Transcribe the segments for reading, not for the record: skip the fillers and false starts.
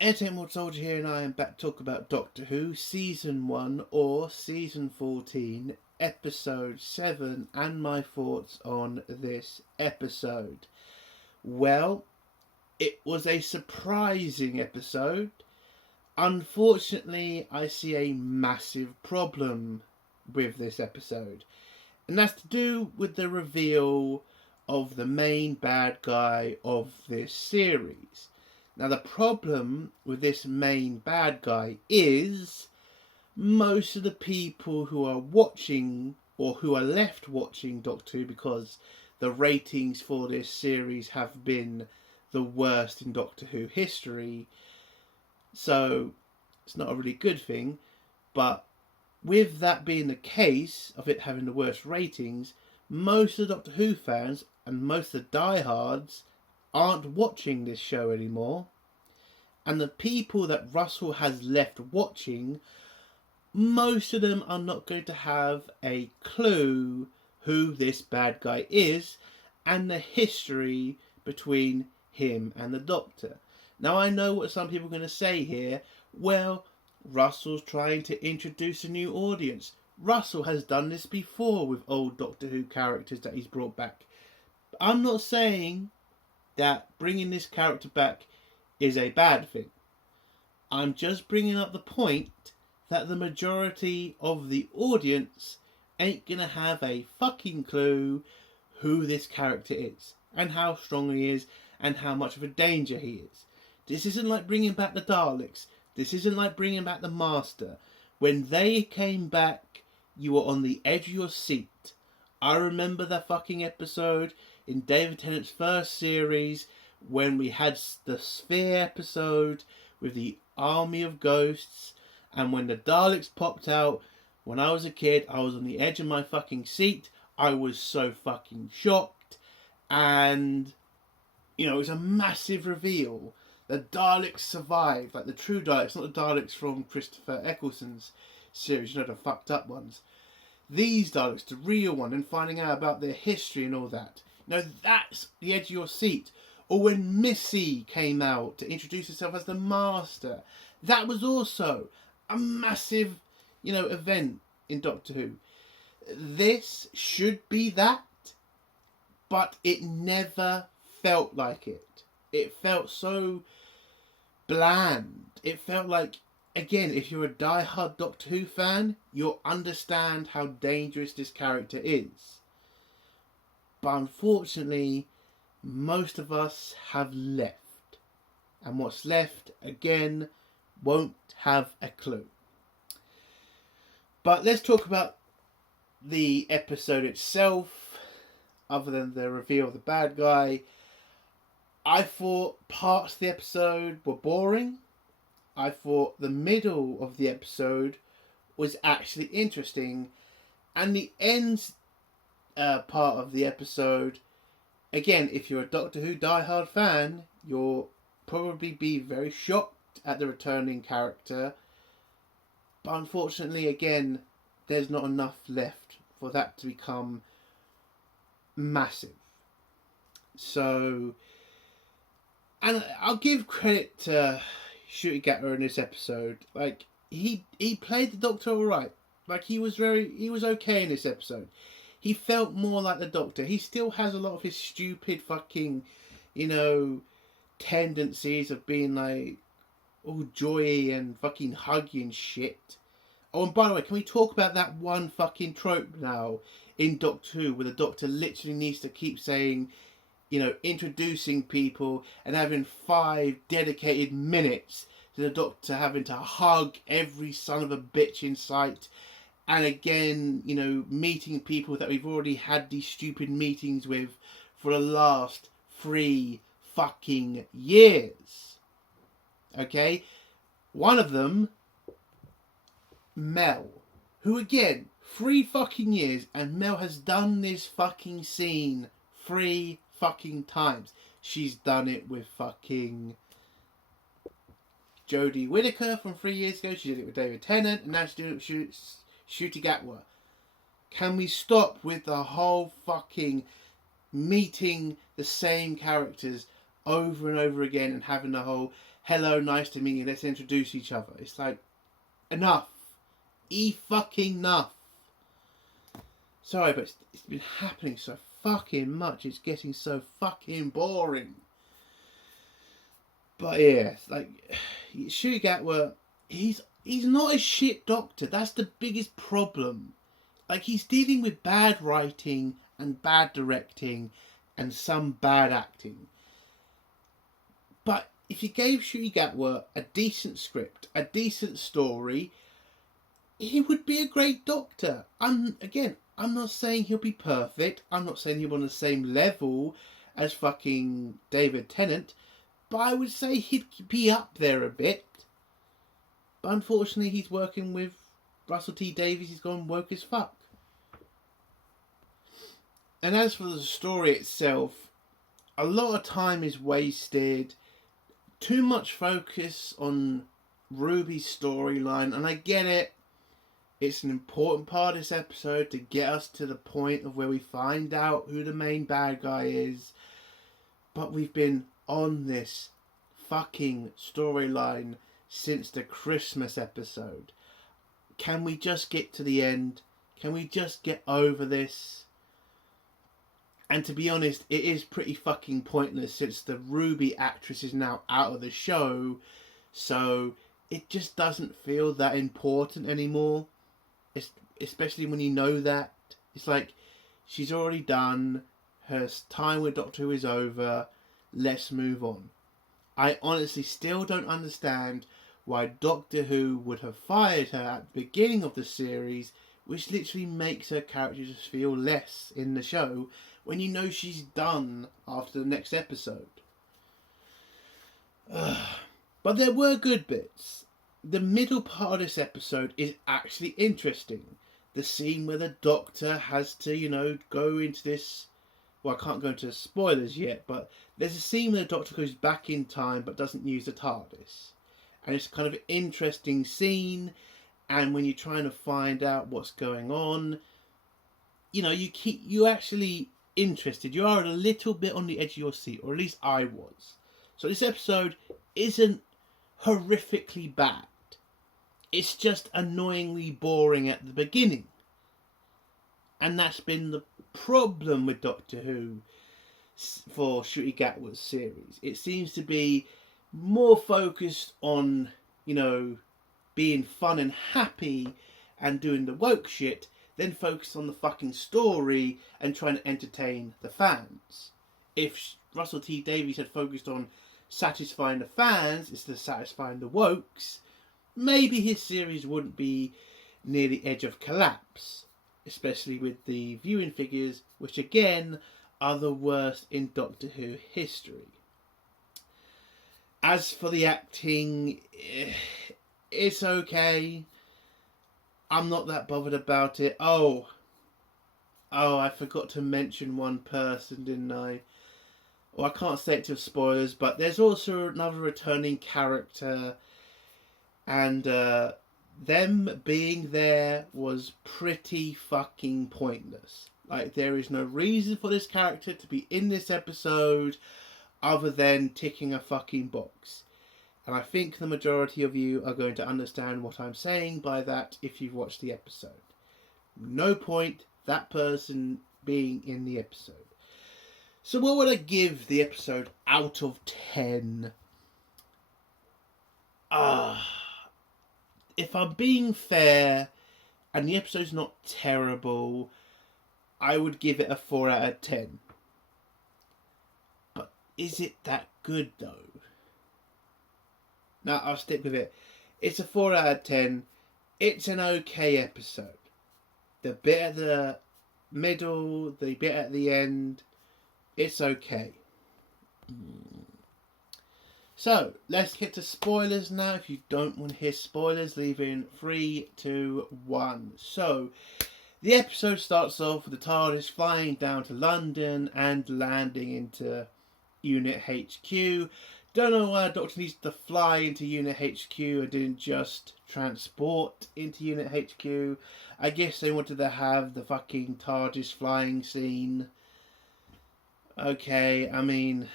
Entertainment Soldier here, and I am back to talk about Doctor Who Season 1 or Season 14, Episode 7, and my thoughts on this episode. Well, it was a surprising episode. Unfortunately, I see a massive problem with this episode, and that's to do with the reveal of the main bad guy of this series. Now, the problem with this main bad guy is most of the people who are watching or who are left watching Doctor Who, because the ratings for this series have been the worst in Doctor Who history, so it's not a really good thing. But with that being the case, of it having the worst ratings, most of the Doctor Who fans and most of the diehards aren't watching this show anymore. And the people that Russell has left watching, most of them are not going to have a clue who this bad guy is and the history between him and the Doctor. Now, I know what some people are going to say here. Well, Russell's trying to introduce a new audience. Russell has done this before with old Doctor Who characters that he's brought back. I'm not saying that bringing this character back is a bad thing. I'm just bringing up the point that the majority of the audience ain't gonna have a fucking clue who this character is and how strong he is and how much of a danger he is. This isn't like bringing back the Daleks. This isn't like bringing back the Master. When they came back, you were on the edge of your seat. I remember that fucking episode in David Tennant's first series when we had the Sphere episode with the Army of Ghosts, and when the Daleks popped out. When I was a kid, I was on the edge of my fucking seat. I was so fucking shocked, and it was a massive reveal. The Daleks survived, like the true Daleks, not the Daleks from Christopher Eccleston's series, the fucked up ones. These Daleks, the real one, and finding out about their history and all that. That's the edge of your seat. Or when Missy came out to introduce herself as the Master. That was also a massive, event in Doctor Who. This should be that, but it never felt like it. It felt so bland. It felt like, again, if you're a die-hard Doctor Who fan, you'll understand how dangerous this character is. But unfortunately, most of us have left. And what's left, again, won't have a clue. But let's talk about the episode itself, other than the reveal of the bad guy. I thought parts of the episode were boring. I thought the middle of the episode was actually interesting. And the end part of the episode, again, if you're a Doctor Who diehard fan, you'll probably be very shocked at the returning character. But unfortunately, again, there's not enough left for that to become massive. So, and I'll give credit to Ncuti Gatwa in this episode. Like, he played the Doctor alright. Like, he was okay in this episode. He felt more like the Doctor. He still has a lot of his stupid fucking, tendencies of being like all joy and fucking huggy and shit. Oh, and by the way, can we talk about that one fucking trope now in Doctor Who where the Doctor literally needs to keep saying, introducing people and having 5 dedicated minutes to the Doctor having to hug every son of a bitch in sight. And again, meeting people that we've already had these stupid meetings with for the last 3 fucking years. Okay? One of them, Mel, who again, 3 fucking years, and Mel has done this fucking scene 3 fucking times. She's done it with fucking Jodie Whittaker from 3 years ago. She did it with David Tennant, and now she's doing it with Ncuti Gatwa. Can we stop with the whole fucking meeting the same characters over and over again and having the whole hello, nice to meet you, let's introduce each other. It's like, enough. Fucking enough. Sorry, but it's been happening so fucking much. It's getting so fucking boring. But yeah, like, Ncuti Gatwa, he's not a shit doctor. That's the biggest problem. Like, he's dealing with bad writing and bad directing and some bad acting. But if you gave Ncuti Gatwa a decent script, a decent story, he would be a great doctor. I'm not saying he'll be perfect. I'm not saying he'll be on the same level as fucking David Tennant. But I would say he'd be up there a bit. But unfortunately, he's working with Russell T Davies. He's gone woke as fuck. And as for the story itself, a lot of time is wasted. Too much focus on Ruby's storyline. And I get it. It's an important part of this episode to get us to the point of where we find out who the main bad guy is. But we've been on this fucking storyline since the Christmas episode. Can we just get to the end? Can we just get over this? And to be honest, it is pretty fucking pointless since the Ruby actress is now out of the show. So it just doesn't feel that important anymore. Especially when you know that. It's like, she's already done. Her time with Doctor Who is over. Let's move on. I honestly still don't understand why Doctor Who would have fired her at the beginning of the series, which literally makes her character just feel less in the show when you know she's done after the next episode. But there were good bits. The middle part of this episode is actually interesting. The scene where the Doctor has to, go into this... Well, I can't go into spoilers yet, but there's a scene where the Doctor goes back in time but doesn't use the TARDIS. And it's kind of an interesting scene, and when you're trying to find out what's going on, you're actually interested. You are a little bit on the edge of your seat, or at least I was. So this episode isn't horrifically bad. It's just annoyingly boring at the beginning. And that's been the problem with Doctor Who for Ncuti Gatwa's series. It seems to be more focused on, being fun and happy and doing the woke shit than focused on the fucking story and trying to entertain the fans. If Russell T Davies had focused on satisfying the fans instead of satisfying the wokes, maybe his series wouldn't be near the edge of collapse, especially with the viewing figures, which again are the worst in Doctor Who history. As for the acting, it's okay. I'm not that bothered about it. Oh, I forgot to mention one person, didn't I? Well, I can't say it till spoilers, but there's also another returning character, and them being there was pretty fucking pointless. Like, there is no reason for this character to be in this episode other than ticking a fucking box. And I think the majority of you are going to understand what I'm saying by that if you've watched the episode. No point that person being in the episode. So what would I give the episode out of 10? If I'm being fair, and the episode's not terrible, I would give it a 4 out of 10. But is it that good though? No, I'll stick with it. It's a 4 out of 10. It's an okay episode. The bit at the middle, the bit at the end, it's okay. So, let's get to spoilers now. If you don't want to hear spoilers, leave in 3, 2, 1. So, the episode starts off with the TARDIS flying down to London and landing into Unit HQ. Don't know why the Doctor needs to fly into Unit HQ and didn't just transport into Unit HQ. I guess they wanted to have the fucking TARDIS flying scene. Okay, I mean,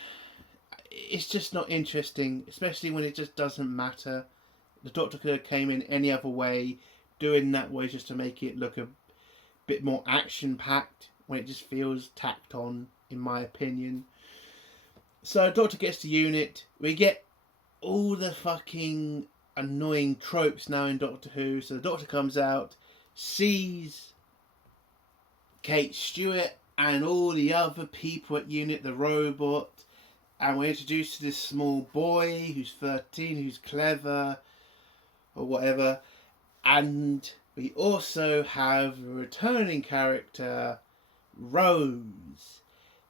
it's just not interesting, especially when it just doesn't matter. The Doctor could have came in any other way, doing that way just to make it look a bit more action-packed, when it just feels tacked on, in my opinion. So Doctor gets the unit. We get all the fucking annoying tropes now in Doctor Who. So the Doctor comes out, sees Kate Stewart and all the other people at unit, the robot, and we're introduced to this small boy who's 13, who's clever, or whatever. And we also have a returning character, Rose,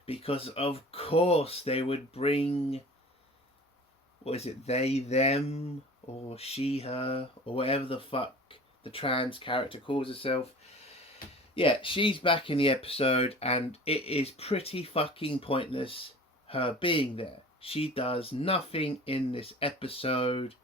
because of course they would bring, what is it, they, them, or she, her, or whatever the fuck the trans character calls herself. Yeah, she's back in the episode, and it is pretty fucking pointless her being there. She does nothing in this episode.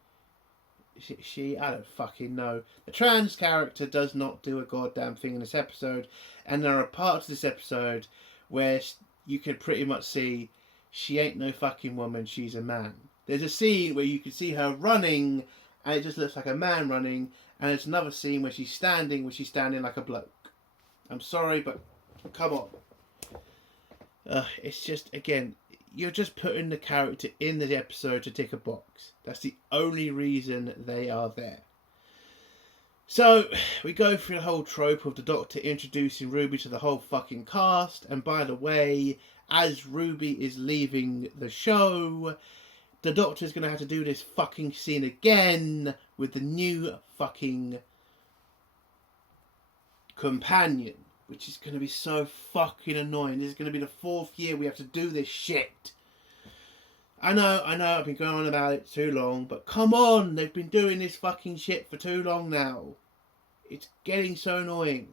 I don't fucking know. The trans character does not do a goddamn thing in this episode, and there are parts of this episode where you can pretty much see she ain't no fucking woman, she's a man. There's a scene where you can see her running, and it just looks like a man running, and there's another scene where she's standing like a bloke. I'm sorry, but come on. It's just, again, you're just putting the character in the episode to tick a box. That's the only reason they are there. So, we go through the whole trope of the Doctor introducing Ruby to the whole fucking cast. And by the way, as Ruby is leaving the show, the Doctor's going to have to do this fucking scene again with the new fucking companion, which is going to be so fucking annoying. This is going to be the 4th year we have to do this shit. I know, I've been going on about it too long, but come on, they've been doing this fucking shit for too long now. It's getting so annoying.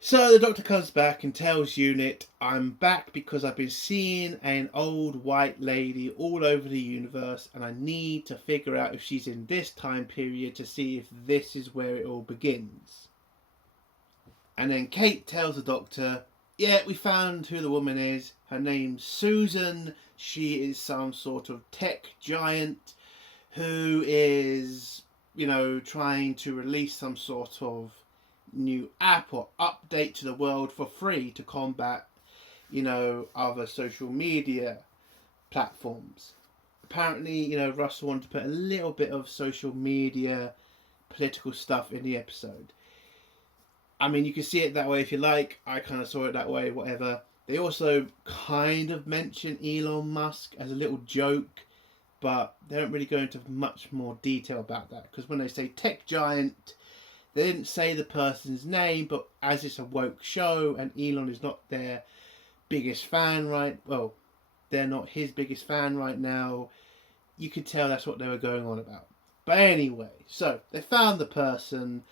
So the Doctor comes back and tells Unit, I'm back because I've been seeing an old white lady all over the universe, and I need to figure out if she's in this time period to see if this is where it all begins. And then Kate tells the Doctor, yeah, we found who the woman is. Her name's Susan. She is some sort of tech giant who is, trying to release some sort of new app or update to the world for free to combat, other social media platforms. Apparently, Russell wanted to put a little bit of social media political stuff in the episode. I mean, you can see it that way if you like. I kind of saw it that way, whatever. They also kind of mention Elon Musk as a little joke, but they don't really go into much more detail about that. Because when they say tech giant, they didn't say the person's name, but as it's a woke show and Elon is not their biggest fan they're not his biggest fan right now, you could tell that's what they were going on about. But anyway, so they found the person.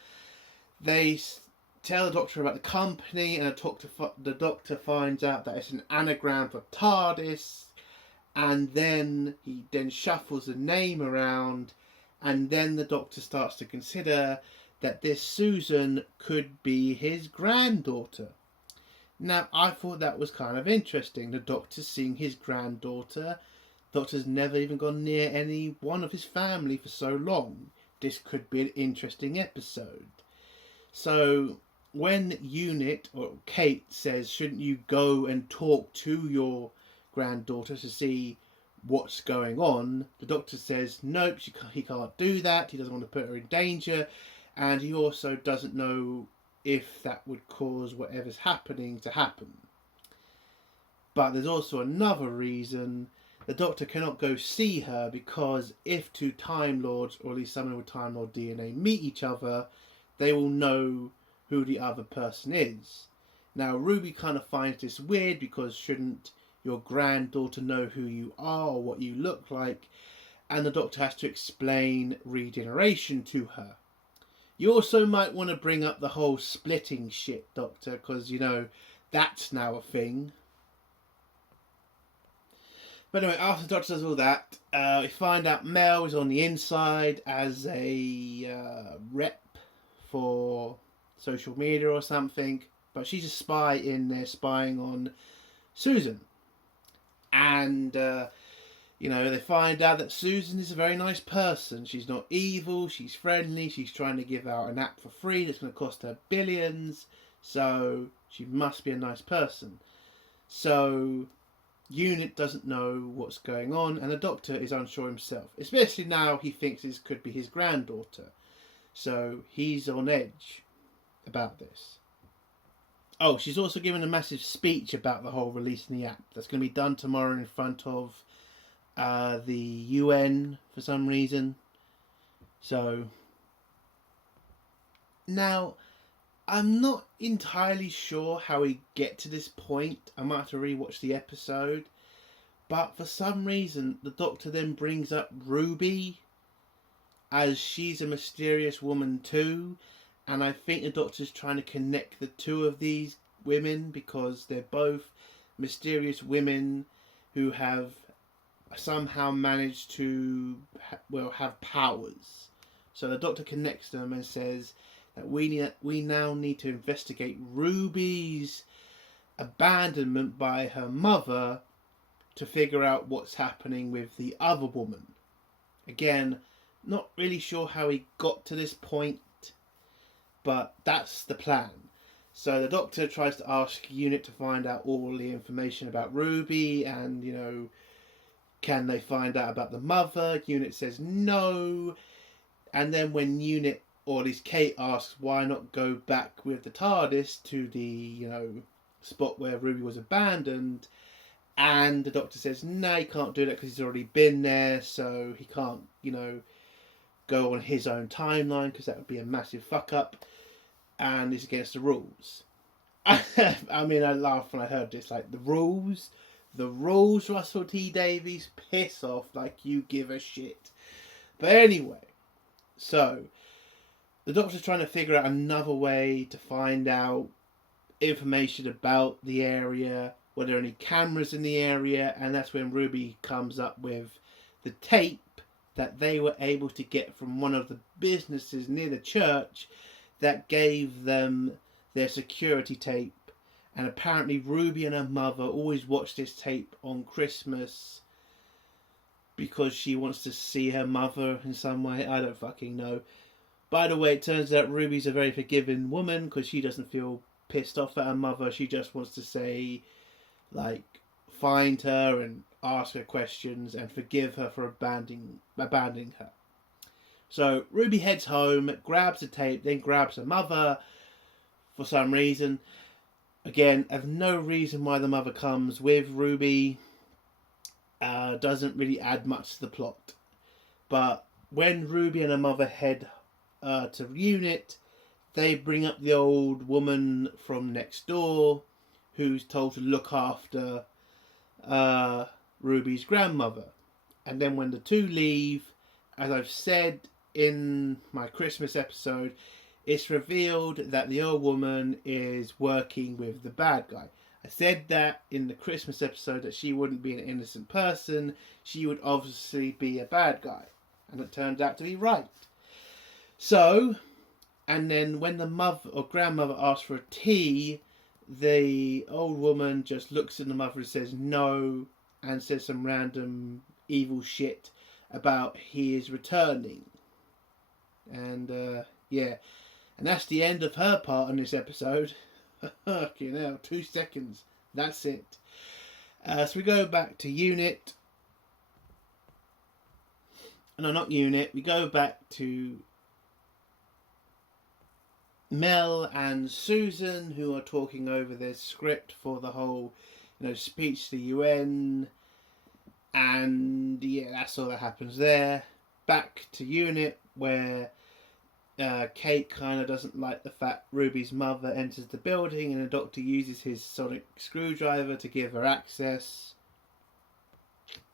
They tell the Doctor about the company, and the Doctor finds out that it's an anagram for TARDIS, and then he shuffles the name around, and then the Doctor starts to consider that this Susan could be his granddaughter. Now, I thought that was kind of interesting. The Doctor's seeing his granddaughter. The Doctor's never even gone near any one of his family for so long. This could be an interesting episode. So when Unit or Kate says, shouldn't you go and talk to your granddaughter to see what's going on, the Doctor says nope, he can't do that. He doesn't want to put her in danger, and he also doesn't know if that would cause whatever's happening to happen. But there's also another reason. The Doctor cannot go see her, because if two Time Lords, or at least someone with Time Lord DNA, meet each other, they will know who the other person is. Now, Ruby kind of finds this weird, because shouldn't your granddaughter know who you are or what you look like? And the Doctor has to explain regeneration to her. You also might want to bring up the whole splitting shit, Doctor, because, that's now a thing. But anyway, after the Doctor does all that, we find out Mel is on the inside as a rep for social media or something, but she's a spy in there spying on Susan. And they find out that Susan is a very nice person. She's not evil, she's friendly, she's trying to give out an app for free that's going to cost her billions, so she must be a nice person. So Unit doesn't know what's going on, and the Doctor is unsure himself, especially now he thinks this could be his granddaughter. So he's on edge about this. Oh, she's also given a massive speech about the whole releasing the app. That's going to be done tomorrow in front of the UN for some reason. So now I'm not entirely sure how we get to this point. I might have to rewatch the episode. But for some reason, the Doctor then brings up Ruby, as she's a mysterious woman too. And I think the Doctor's trying to connect the two of these women because they're both mysterious women who have somehow managed to have powers. So the Doctor connects them and says that we now need to investigate Ruby's abandonment by her mother to figure out what's happening with the other woman. Again, not really sure how he got to this point, but that's the plan. So the Doctor tries to ask Unit to find out all the information about Ruby and, can they find out about the mother? Unit says no. And then when Unit, or at least Kate, asks why not go back with the TARDIS to the, spot where Ruby was abandoned, and the Doctor says no, he can't do that because he's already been there, so he can't, go on his own timeline because that would be a massive fuck up, and it's against the rules. I mean, I laughed when I heard this, like, the rules, Russell T Davies, piss off, like you give a shit. But anyway, so the Doctor's trying to figure out another way to find out information about the area, were there any cameras in the area, and that's when Ruby comes up with the tape that they were able to get from one of the businesses near the church that gave them their security tape. And apparently Ruby and her mother always watch this tape on Christmas because she wants to see her mother in some way. I don't fucking know. By the way, it turns out Ruby's a very forgiving woman because she doesn't feel pissed off at her mother. She just wants to say, like, find her and ask her questions and forgive her for abandoning her. So Ruby heads home, grabs the tape, then grabs her mother for some reason. Again, I have no reason why the mother comes with Ruby. Doesn't really add much to the plot. But when Ruby and her mother head to Unit, they bring up the old woman from next door who's told to look after Ruby's grandmother. And then when the two leave, as I've said in my Christmas episode, it's revealed that the old woman is working with the bad guy. I said that in the Christmas episode that she wouldn't be an innocent person, she would obviously be a bad guy. And it turned out to be right. So, and then when the mother or grandmother asks for a tea, the old woman just looks at the mother and says no, and says some random evil shit about he is returning. And, yeah. And that's the end of her part in this episode. Fucking hell, 2 seconds. That's it. So we go back to Unit. No, not Unit. We go back to Mel and Susan, who are talking over their script for the whole, speech to the UN. And, yeah, that's all that happens there. Back to Unit, where Kate kind of doesn't like the fact Ruby's mother enters the building and the Doctor uses his sonic screwdriver to give her access.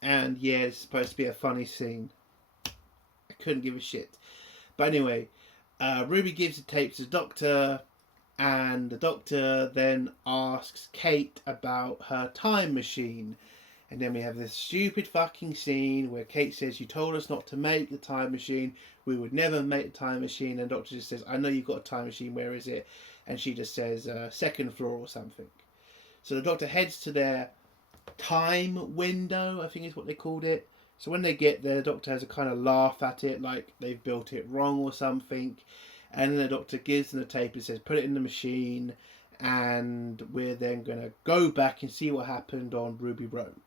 And yeah, it's supposed to be a funny scene. I couldn't give a shit. But anyway, Ruby gives the tape to the Doctor, and the Doctor then asks Kate about her time machine. And then we have this stupid fucking scene where Kate says, you told us not to make the time machine. We would never make the time machine. And the Doctor just says, I know you've got a time machine. Where is it? And she just says, second floor or something. So the Doctor heads to there. time window, I think is what they called it. So when they get there, the Doctor has a kind of laugh at it, like they've built it wrong or something. And then the Doctor gives them the tape and says, put it in the machine, and we're then going to go back and see what happened on Ruby Road.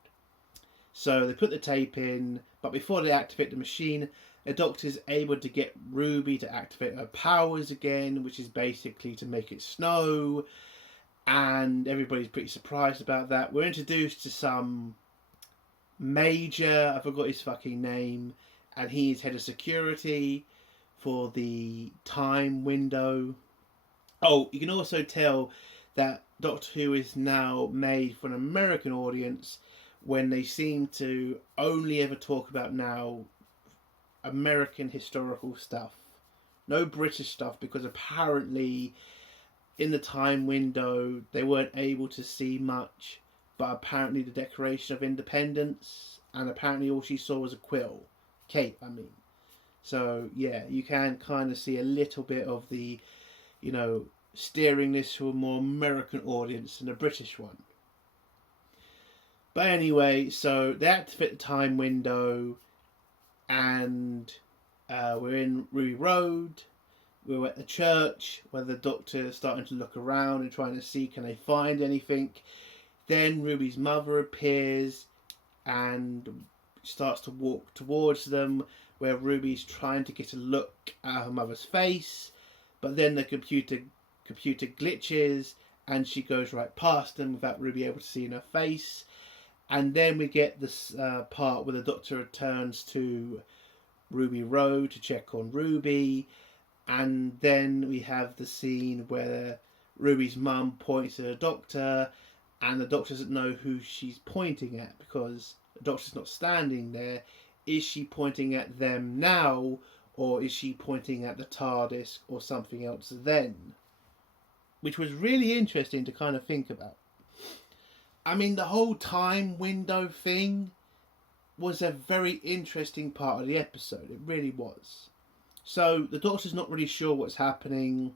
So they put the tape in, but before they activate the machine, the Doctor's able to get Ruby to activate her powers again, which is basically to make it snow. And everybody's pretty surprised about that. We're introduced to some major, I forgot his fucking name, and he is head of security for the time window. Oh, you can also tell that Doctor Who is now made for an American audience when they seem to only ever talk about now American historical stuff. No British stuff, because apparently in the time window they weren't able to see much, but apparently the Declaration of Independence, and apparently all she saw was a quill. Kate, I mean. So yeah, you can kind of see a little bit of the, you know, steering this to a more American audience than a British one. But anyway, so they activate the time window, and we're in Ruby Road. We're at the church where the Doctor is starting to look around and trying to see, can they find anything. Then Ruby's mother appears and starts to walk towards them, where Ruby's trying to get a look at her mother's face, but then the computer glitches and she goes right past them without Ruby able to see in her face. And then we get this part where the Doctor returns to Ruby Road to check on Ruby, and then we have the scene where Ruby's mum points at the Doctor, and the Doctor doesn't know who she's pointing at because the Doctor's not standing there. Is she pointing at them now, or is she pointing at the TARDIS or something else then? Which was really interesting to kind of think about. I mean, the whole time window thing was a very interesting part of the episode. It really was. So the Doctor's not really sure what's happening,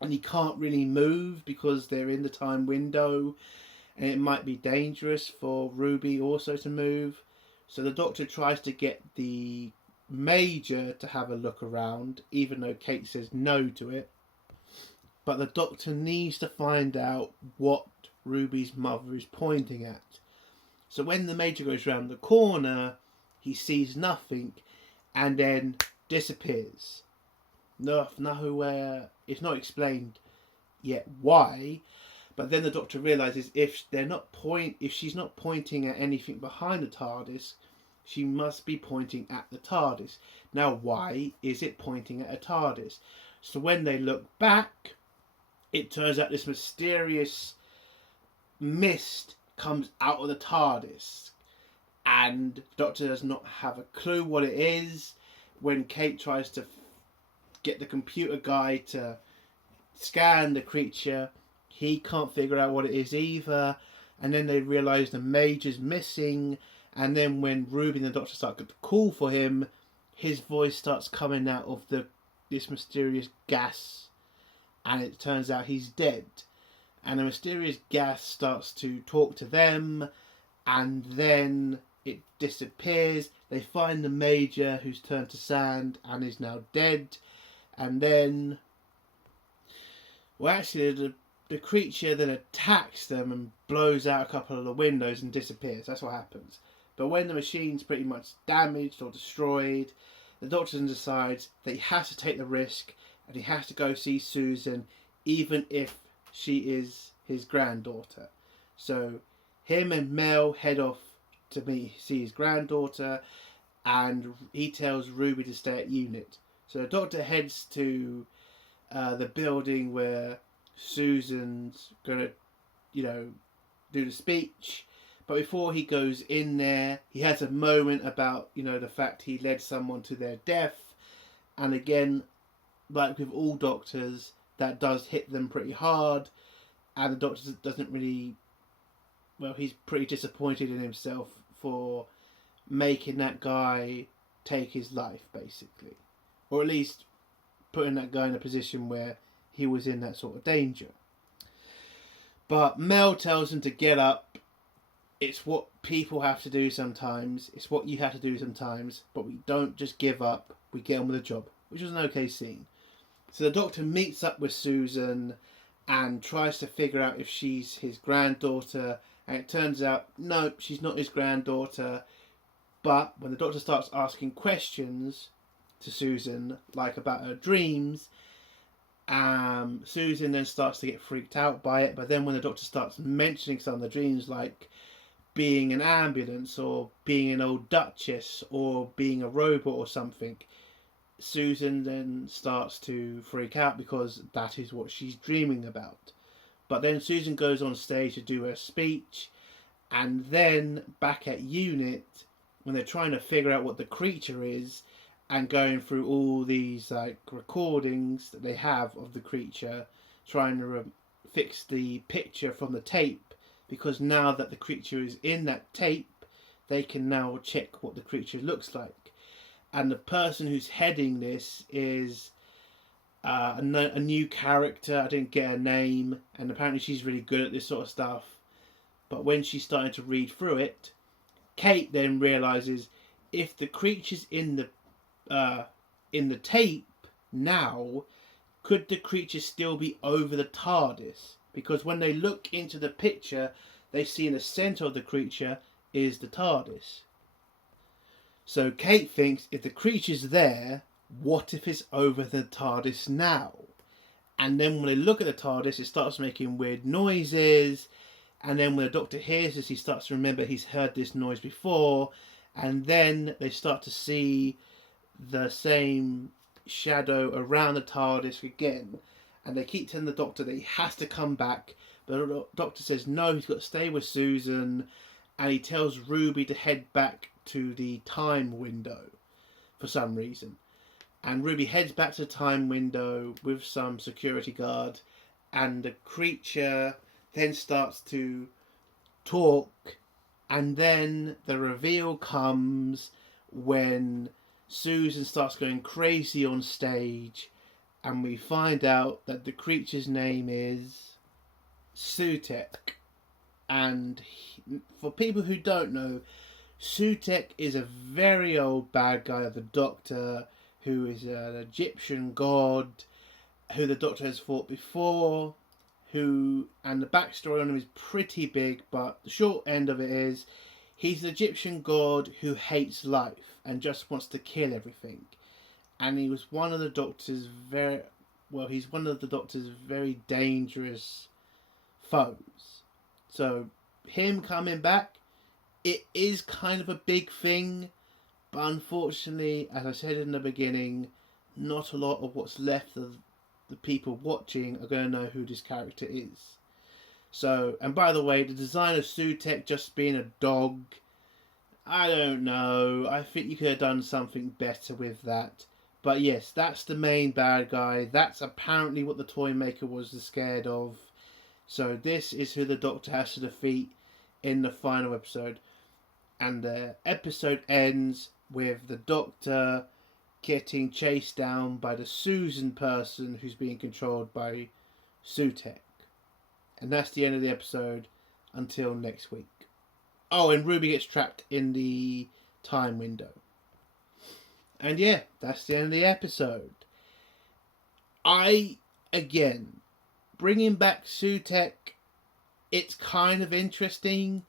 and he can't really move because they're in the time window, and it might be dangerous for Ruby also to move. So the Doctor tries to get the Major to have a look around, even though Kate says no to it. But the Doctor needs to find out what Ruby's mother is pointing at. So when the Major goes round the corner, he sees nothing and then disappears. Nowhere. It's not explained yet why, but then the Doctor realises if she's not pointing at anything behind the TARDIS, she must be pointing at the TARDIS. Now, why is it pointing at a TARDIS? So when they look back, it turns out this mysterious mist comes out of the TARDIS, and the Doctor does not have a clue what it is. When Kate tries to get the computer guy to scan the creature, he can't figure out what it is either, and then they realise the Major's missing, and then when Ruby and the Doctor start to call for him, his voice starts coming out of this mysterious gas, and it turns out he's dead. And the mysterious gas starts to talk to them, and then it disappears. They find the Major, who's turned to sand and is now dead. And then, well, actually, the creature then attacks them and blows out a couple of the windows and disappears. That's what happens. But when the machine's pretty much damaged or destroyed, the Doctor then decides that he has to take the risk and he has to go see Susan, even if she is his granddaughter. So him and Mel head off to see his granddaughter, and he tells Ruby to stay at Unit. So the Doctor heads to the building where Susan's gonna, do the speech. But before he goes in there, he has a moment about, the fact he led someone to their death. And again, like with all Doctors, that does hit them pretty hard. And the Doctor doesn't really, he's pretty disappointed in himself for making that guy take his life, basically. Or at least putting that guy in a position where he was in that sort of danger. But Mel tells him to get up It's what people have to do sometimes. It's what you have to do sometimes. But we don't just give up. We get on with the job, which was an okay scene. So the Doctor meets up with Susan and tries to figure out if she's his granddaughter. And it turns out, no, she's not his granddaughter. But when the Doctor starts asking questions to Susan, like about her dreams, Susan then starts to get freaked out by it. But then when the Doctor starts mentioning some of the dreams, like being an ambulance or being an old duchess or being a robot or something, Susan then starts to freak out because that is what she's dreaming about. But then Susan goes on stage to do her speech, and then back at unit, when they're trying to figure out what the creature is and going through all these like recordings that they have of the creature, trying to fix the picture from the tape, because now that the creature is in that tape, they can now check what the creature looks like. And the person who's heading this is a new character. I didn't get her name, and apparently she's really good at this sort of stuff. But when she's starting to read through it, Kate then realizes if the creature's in the tape now, could the creature still be over the TARDIS? Because when they look into the picture, they see in the centre of the creature is the TARDIS. So Kate thinks if the creature's there, what if it's over the TARDIS now? And then when they look at the TARDIS, it starts making weird noises. And then when the Doctor hears this, he starts to remember he's heard this noise before. And then they start to see the same shadow around the TARDIS again. And they keep telling the Doctor that he has to come back. But the Doctor says no, he's got to stay with Susan. And he tells Ruby to head back to the time window for some reason. And Ruby heads back to the time window with some security guard. And the creature then starts to talk. And then the reveal comes when Susan starts going crazy on stage. And we find out that the creature's name is Sutekh. And for people who don't know, Sutekh is a very old bad guy of the Doctor, who is an Egyptian god, who the Doctor has fought before, and the backstory on him is pretty big, but the short end of it is, he's an Egyptian god who hates life and just wants to kill everything. And he was one of the Doctor's he's one of the Doctor's very dangerous foes. So, him coming back, it is kind of a big thing, but unfortunately, as I said in the beginning, not a lot of what's left of the people watching are going to know who this character is. So, and by the way, the design of Sutekh just being a dog, I don't know. I think you could have done something better with that. But yes, that's the main bad guy. That's apparently what the toy maker was scared of. So this is who the Doctor has to defeat in the final episode. And the episode ends with the Doctor getting chased down by the Susan person who's being controlled by Sutekh. And that's the end of the episode until next week. Oh, and Ruby gets trapped in the time window. And yeah, that's the end of the episode. Bringing back Sutekh, it's kind of interesting,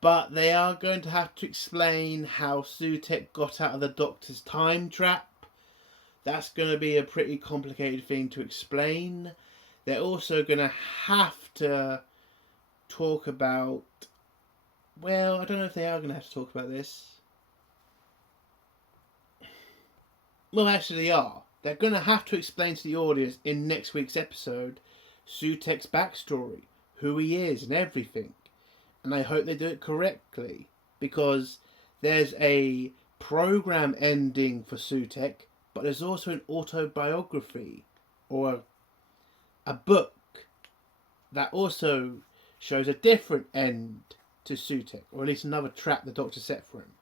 but they are going to have to explain how Sutekh got out of the Doctor's time trap. That's going to be a pretty complicated thing to explain. They're also going to have to talk about... Well, I don't know if they are going to have to talk about this. Well, actually they are. They're going to have to explain to the audience in next week's episode Sutekh's backstory, who he is and everything. And I hope they do it correctly, because there's a program ending for Sutekh, but there's also an autobiography or a book that also shows a different end to Sutekh, or at least another trap the Doctor set for him.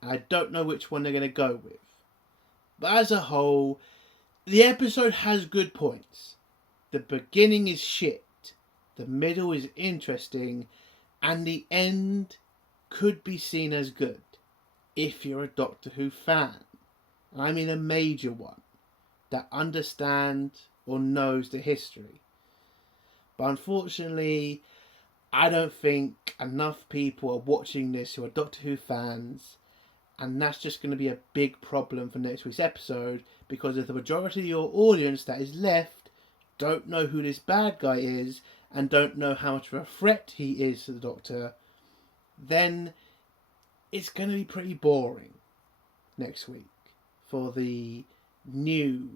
And I don't know which one they're going to go with. But as a whole, the episode has good points. The beginning is shit, the middle is interesting, and the end could be seen as good if you're a Doctor Who fan. And I mean a major one that understands or knows the history. But unfortunately, I don't think enough people are watching this who are Doctor Who fans, and that's just going to be a big problem for next week's episode, because if the majority of your audience that is left don't know who this bad guy is and don't know how much of a threat he is to the Doctor, then it's going to be pretty boring next week for the new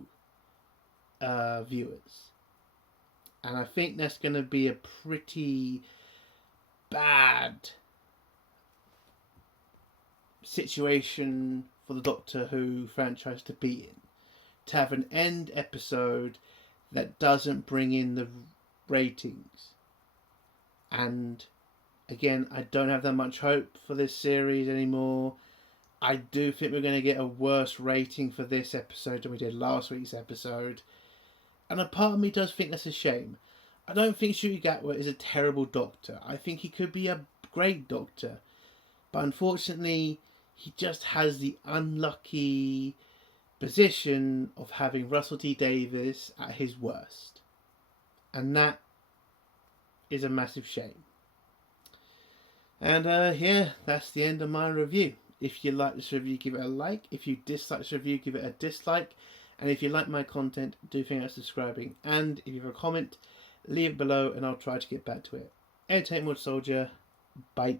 viewers. And I think that's going to be a pretty bad situation for the Doctor Who franchise to be in. To have an end episode that doesn't bring in the ratings. And again, I don't have that much hope for this series anymore. I do think we're going to get a worse rating for this episode than we did last week's episode. And a part of me does think that's a shame. I don't think Ncuti Gatwa is a terrible Doctor. I think he could be a great Doctor. But unfortunately, he just has the unlucky position of having Russell T Davies at his worst. And that is a massive shame. And yeah, that's the end of my review. If you like this review, give it a like. If you dislike this review, give it a dislike. And if you like my content, do think about subscribing. And if you have a comment, leave it below and I'll try to get back to it. Entertainment Soldier, bye.